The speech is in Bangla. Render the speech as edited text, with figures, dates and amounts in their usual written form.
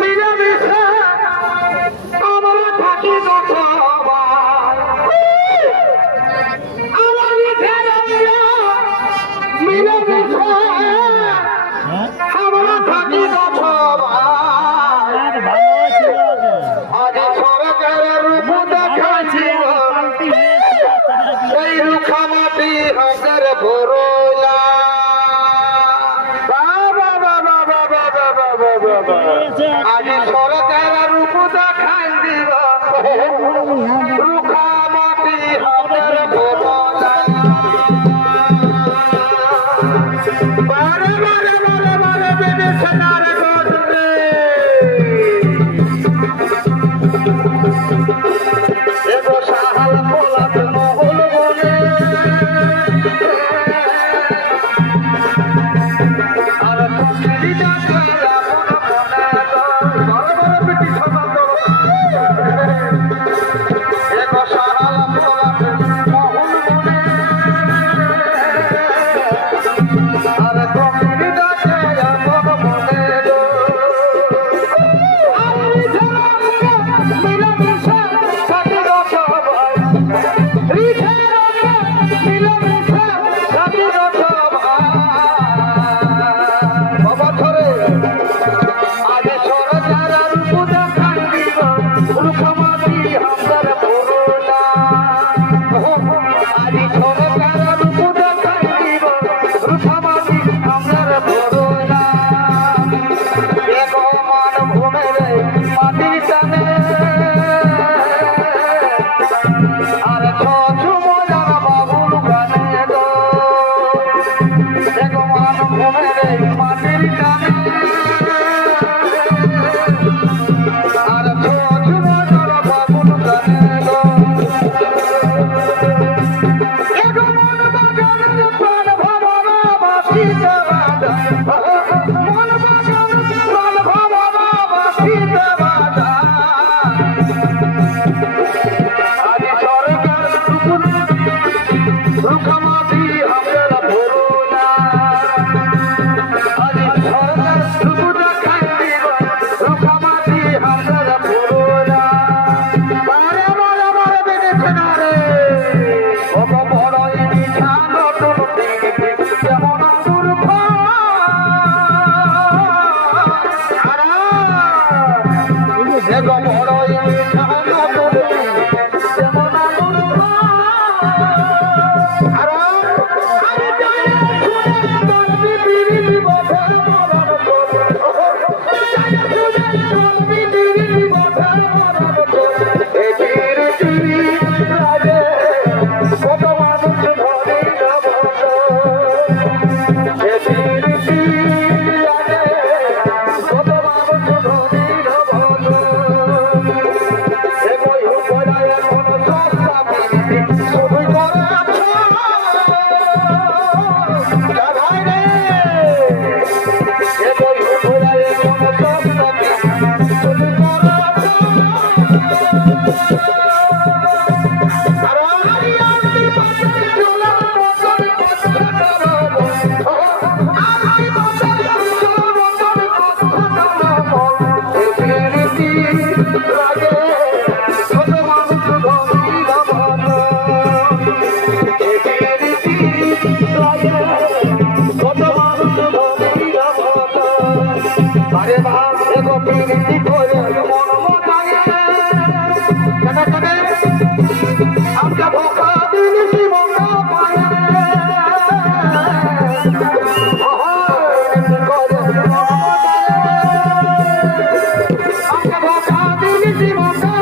মিলেমিশে আমরা থাকি সবাই আমার মিলেমিশে আমরা থাকি সবাই আজ সরকারের রূপ দেখাচ্ছি সেই রুখা মাটি হাতের ভরলা আজ সরকারের রূপ দেখাই দিব রুখা মাটি হাতের ভরলা বারে বারে বারে বারে বিদেশে নারে গজবে এগো সাহাল পোলাত মহল বনে আর কমিরি ডাকলা মন মনে বড় বড় পিটি খবর এগো সাহাল পোলাত মহল বনে আর কমিরি ডাকলা মন মনে আমি ঝাড়া মিলেমিশে থাকি সবাই মিলেমিশে থাকি সবাই বাবা ধরে আজ সরকারের রূপ দেখাই দিব রুখমাটি হাতের ভরলা আজ সরকারের রূপ দেখাই দিব রুখমাটি হাতের ভরলা এগো মান ভূমের মাটির টানে আর ছু মজার বাবুল গানে গো এগো মান ভূমের মাটির টানে আর ছু মজার বাবুল গানে গো এগো মন বাগান প্রাণ ভাবনা বাসিতে বাজা মন বাগান প্রাণ ভাবনা বাসিতে বাজা আজ সরকার রুখমাটি হাতের ভরলা আজ সরকার রূপ দেখাই দিব রুখমাটি হাতের ভরলা বারে বারে বারে বেঁধেছে না রে কত বড় মিঠা নতুন ঠিক ঠিক যেমন মূর্খ এগো বড় মিঠা নতুন যেমন মূর্খ আরে বাপ এগো পিরিতি করে মন মতায়ে কেন কেন আমকা ভোকা দিলি মঙ্গা পায়ে ওহো করে মন মতায়ে আমকা ভোকা দিলি মঙ্গা